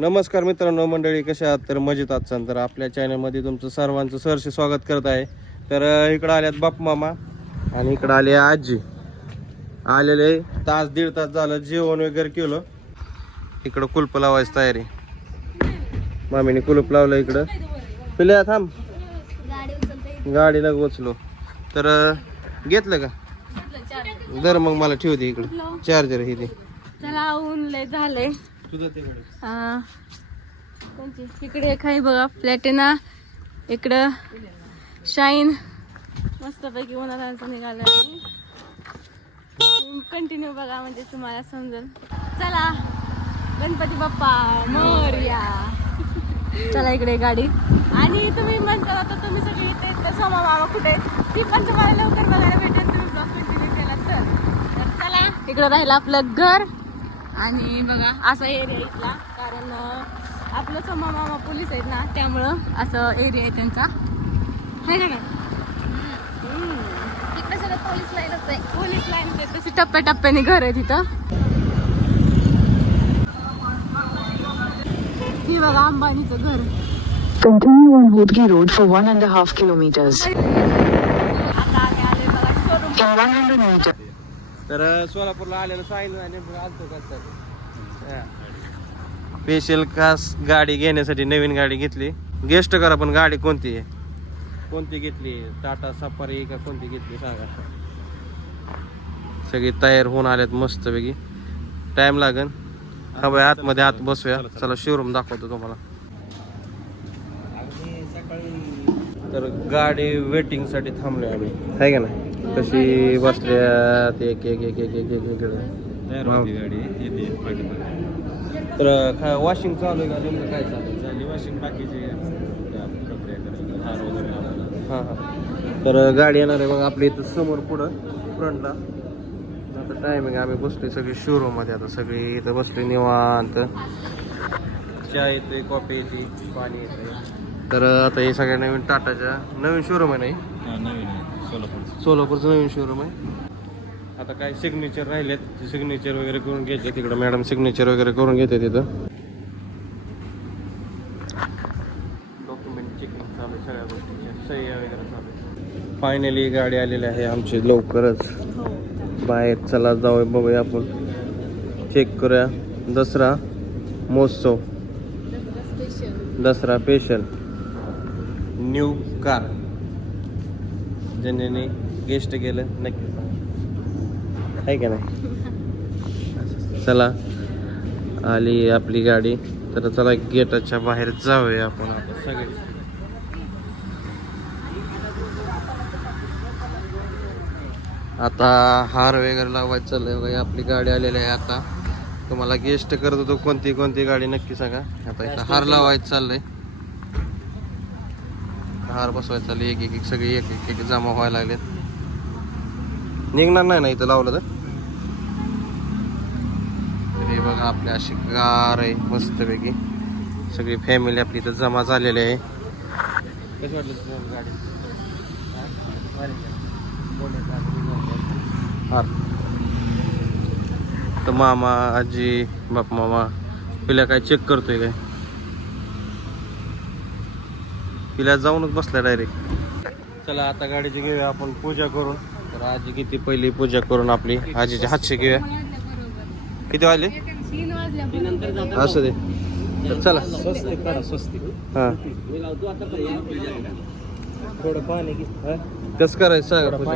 नमस्कार मित्रांनो मंडळी कशा आहात? तर मजेत आहात तर आपल्या चॅनलमध्ये तुमचं सर्वांचं सहर्ष स्वागत करत आहे. तर इकडं आल्यात बाप मामा आणि इकडं आले आजी. आलेले तास दीड तास झालं जेवण वगैरे केलं. इकडं कुलप लावायची तयारी. मामीने कुलूप लावलं इकडं. पिल्या थांब. गाडीला गोचलो तर घेतलं का? दर मग मला ठेव दे इकडं. चार्जर हे दे. चला हा. इकडे एक आहे बघा प्लॅटिना इकडं शाईन मस्तपैकी उन्हाळ्यांचा निघालं कंटिन्यू बघा म्हणजे तुम्हाला समजेल. चला गणपती बाप्पा मोर्या. चला इकडे गाडी. आणि तुम्ही म्हणता आता तुम्ही सगळे इथे तर सोमा मामा कुठे ती पण तुम्हाला लवकर बघायला भेटेल तुम्ही ब्लॉग कंटिन्यू केला तर. तर चला इकडं राहिलं आपलं घर. आणि बघा असा एरिया इथला. कारण आपलं सोमा मामा पोलीस आहेत ना त्यामुळं असं एरिया आहे त्यांचा. आहे इकडे सगळं पोलीस लाईनच आहे. पोलीस लाईन तशी टप्प्याटप्प्याने घर आहे तिथं. हे बघा अंबानीचं घर. Continue on Hodgi Road for one and a half kilometers. आता आम्ही आले बघा शोरूम In 100 meters. तर सोलापूरला आलेलं सांगितलं नेमकं आलतो का स्पेशल खास गाडी घेण्यासाठी नवीन गाडी घेतली. गेस्ट करा पण गाडी कोणती आहे? कोणती घेतली? टाटा सफारी का कोणती घेतली सांगा. सगळी तयार होऊन आल्यात मस्त पैकी टाइम लागन. हा बाई आतमध्ये आत बसूया. चला शोरूम दाखवतो तुम्हाला. तर गाडी वेटिंगसाठी थांबलोय आम्ही. आहे का नाही? कशी बसल्यात एक एक एक एक एक एक इकडे तर काय वॉशिंग चालू आहे का? नेमकं काय चालू आहे? हां हां. तर गाडी येणार आहे मग आपल्या इथं समोर पुढं फ्रंटला आता टायमिंग आम्ही बसलोय सगळी शोरूममध्ये. आता सगळी इथं बसलोय निवांत. चहा येते कॉफी येते पाणी येते तर आता हे सगळ्या नवीन टाटाच्या नवीन शोरूम आहे नाही सोलापूरचं. नवीन शोरूम आहे. आता काय सिग्नेचर राहिलेत? सिग्नेचर वगैरे करून घ्यायचे तिकडं. मॅडम सिग्नेचर वगैरे करून घेते तिथं. डॉक्युमेंट चेकिंग चालू आहे सगळ्या गोष्टीच्या सह्या वगैरे चालू फायनली गाडी आलेली आहे आमची लवकरच. बाहेर चला जाऊया बघूया आपण. चेक करूया. दसरा महोत्सव. Dussehra special new car. ज्याने गेस्ट गेलं नक्की आहे का नाही? चला. आली आपली गाडी. तर चला गेटाच्या बाहेर जाऊया आपण आता सगळे. आता हार वगैरे लावायचं चाललंय बघा. आपली गाडी आलेली आहे आता. तुम्हाला गेस्ट करत होतो. कोणती कोणती गाडी नक्की सांगा. आता इथं हार लावायचं चाललंय. हार बसवायचं चाललंय एक एक एक सगळे एक एक एक जमा व्हायला लागलेत. निघणार नाही ना इथं लावलं तर? हे बघा आपली अशी कार आहे मस्तपैकी. सगळी फॅमिली आपली इथं जमा झालेली आहे. वाटली गाडी? तर मामा आजी बाप मामा पिल्या काय चेक करतोय काय? पिल्या जाऊनच बसल्या डायरेक्ट चला आता गाडीची घेऊया आपण पूजा करून. तर आजी किती पहिली पूजा करून आपली? आजीचे हातशे घेऊया. किती वाजले? असू दे. तर चला. हा. थोडं पाणी कसं करायचं सांगा पूजा.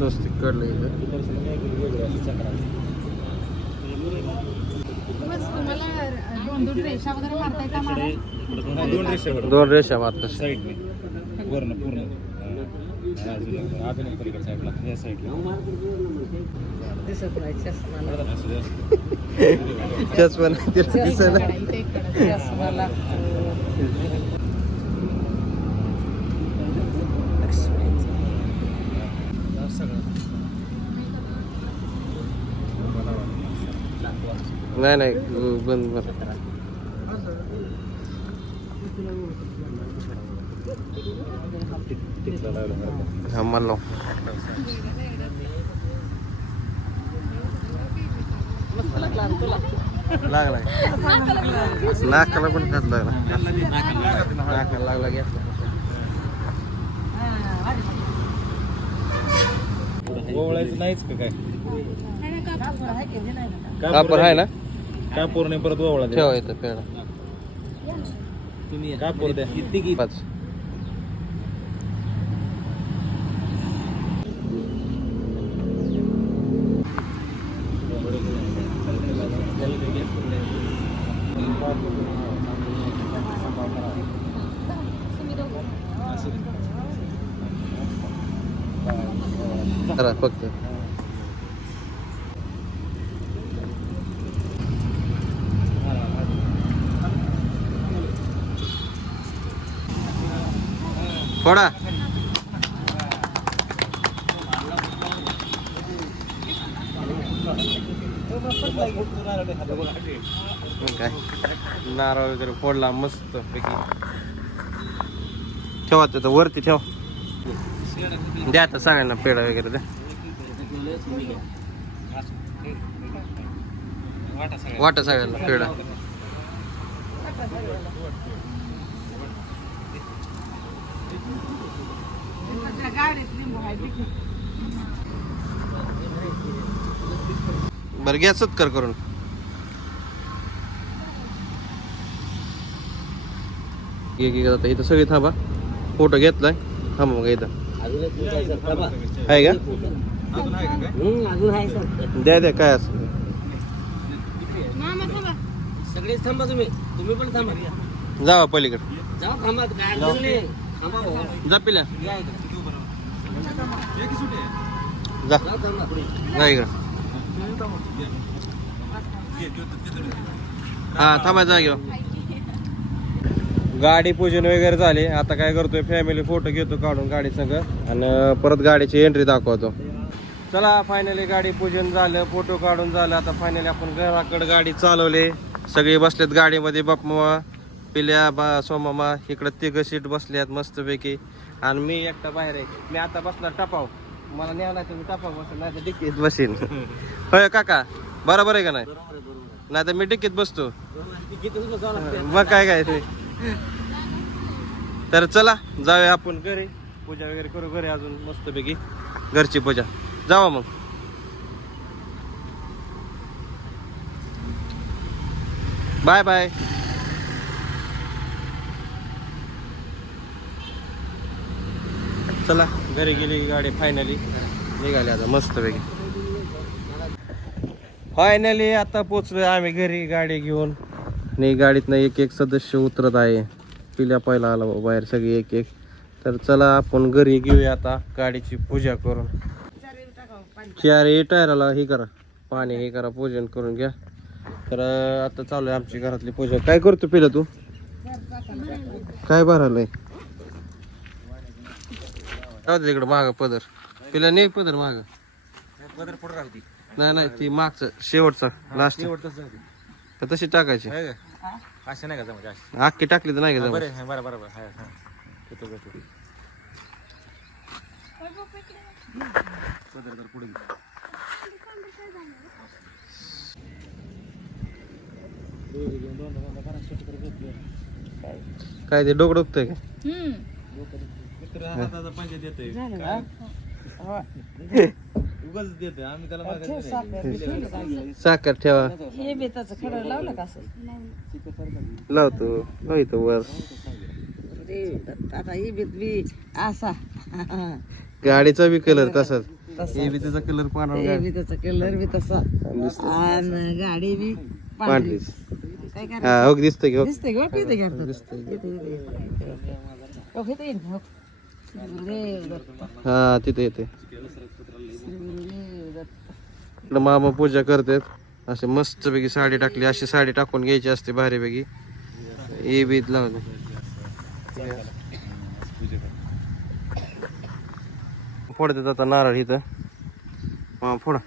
कडलं इथं दोन दोन रेषा वगैरे मारता येतात मला? दोन रेषेवर दोन रेषा मारतात साईड वर्ण पूर्ण. नाही चष्मा नाही. तिला. इथे इकडे चष्मा लागतो नाही नाही बंद बंद. हा मला. लागला नाकाला पण खात लागला. नाकाला लागला ओवळायचं नाहीच का काय? कापर आहे ना? का पूर्ण परत ओवळा दे. ठेवा इथं पेढा. का पूर्ण द्या? किती? पाच. करा फक्त. थोडा काय? नारळ वगैरे फोडला मस्त पैकी. ठेवा तर वरती ठेवा. द्या आता सगळ्यांना पेढा वगैरे द्या. वाटा सगळ्यांना पेढा. बरं घ्या सत्कार करून. आता इथं सगळी थांबा. फोटो घेतलाय. थांबा मग इथं. आहे का? द्या द्या काय असं. मामा थांबा. सगळेच थांबा तुम्ही. तुम्ही पण थांबा. जावा पलीकडे. जाऊ थांबा. काय जा. पिल्या जा इकडं. हा थांबा जा गाडी पूजन वगैरे झाली. आता काय करतोय फॅमिली फोटो घेतो काढून गाडी संग. आणि परत गाडीची एंट्री दाखवतो. चला फायनली गाडी पूजन झालं फोटो काढून झालं. आता फायनली आपण घराकडे गाडी चालवली. सगळे बसलेत गाडीमध्ये बाप्पा पिल्या बा सोमामा इकडं तिघ सीट बसल्यात मस्तपैकी. आणि मी एकटा बाहेर आहे. मी आता बसला टपाव. मला न्यायला तुम्ही टपाव बसेल नाही तर डिक्कीत बसेन. होय काका? बरोबर आहे का नाही? नाही तर मी डिक्कीत बसतो. मग काय काय ते? तर चला जाऊया आपण घरी. पूजा वगैरे करू घरी अजून मस्तपैकी. घरची पूजा. जावा मग. Bye bye. चला घरी गेली गाडी फायनली निघाली आता मस्तपैकी. फायनली आता पोचलोय आम्ही घरी गाडी घेऊन. आणि गाडीतनं एक एक सदस्य उतरत आहे. पिल्या पहिला आला बाबा बाहेर सगळी एक एक तर चला आपण घरी घेऊया आता गाडीची पूजा करून. चार टायराला हे करा. पाणी हे करा पूजन करून घ्या. तर आता चालू आहे आमची घरातली पूजा. काय करतो पिला तू? काय भरायलंय? जाऊ दे इकडं माग पदर. पिला नाही पदर माग. पदर पुढे राहते नाही नाही ती मागचं शेवटचा लास्ट शेवटच जाते तर तशी टाकायची. आहे का? असे नाही का जमा अख्खी टाकली तर नाही का? बरं आहे, बरं बरं बरं आहे, हा. घेतो, घेतो. पदर तर पुढे घे. काय ते डोकं दुखतंय का? हाताचा देतोय? उगाच देतोय. आम्ही त्याला मागायचं साखर ठेवा. हे बेताचं लावलं का असं? लावतो. लावतो वर. अरे, आता ही बेत बी असा. गाडीचा बी कलर तसाच. तसा. हे बी त्याचा कलर पांढरा हे गाडी- बी त्याचा कलर बी तसा. दिसतंय. आणि गाडी बी पांढरी. पांढरीच. काय करायचं हा हो. दिसतंय की? हो दिसते दिसतंय. येते येते हो येते हो. दत्त. हा तिथे येते. इकडं मामा पूजा करतात. असे मस्त पैकी साडी टाकली. अशी साडी टाकून घ्यायची असते भारी पैकी हे बी लावले फोडतात आता नारळ इथं. हा फोडा.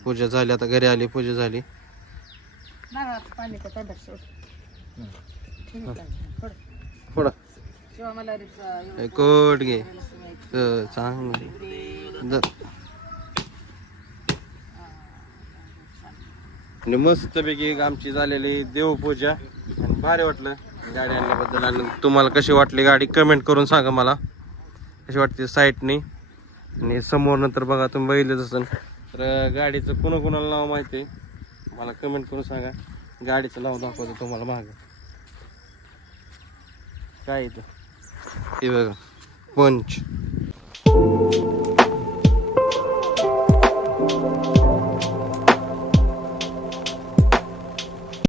पूजा झाली आता घरी आली पूजा झाली. फोडा. कोट घे. चांगलं. आणि मस्तपैकी एक आमची झालेली देवपूजा. आणि भारी वाटलं गाडी आणल्याबद्दल. आणि तुम्हाला कशी वाटली गाडी कमेंट करून सांगा मला. कशी वाटते साईटनी आणि समोर नंतर बघा तुम्ही बघितलं असेल. तर गाडीचं कोणा कोणाला नाव माहिती आहे? मला कमेंट करून सांगा. गाडीचं नाव दाखवतो तुम्हाला मागं. काय इथं? हे बघा पंच